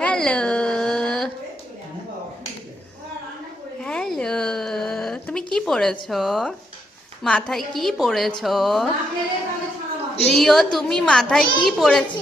Hello hello, তুমি কি পড়েছো? মাথায় কি পড়েছো? রিও, তুমি মাথায় কি পড়েছো?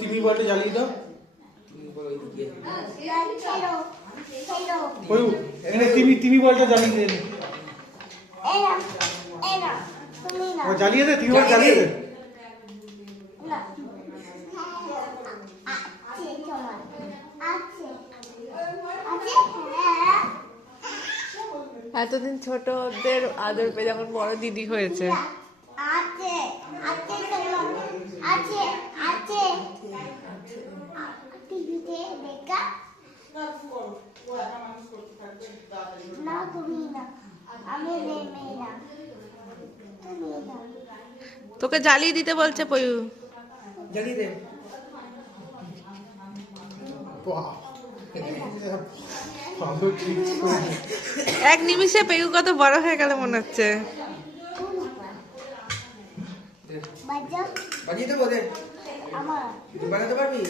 টিভি বলটা জ্বালিয়ে দাও। এখানে টিভি বলটা জ্বালিয়ে দে। জ্বালিয়ে দে, টিভি বল জ্বালিয়ে দে। এতদিন ছোটদের আদর পেয়ে যখন বড় দিদি হয়েছে। তোকে জ্বালিয়ে দিতে বলছে পয়ু। জ্বালিয়ে দে। এক নিমিষে পেয়ু কত বড় হয়ে গেল মনে হচ্ছে। বাজিয়ে দেবো দে। বানাতে পারবি?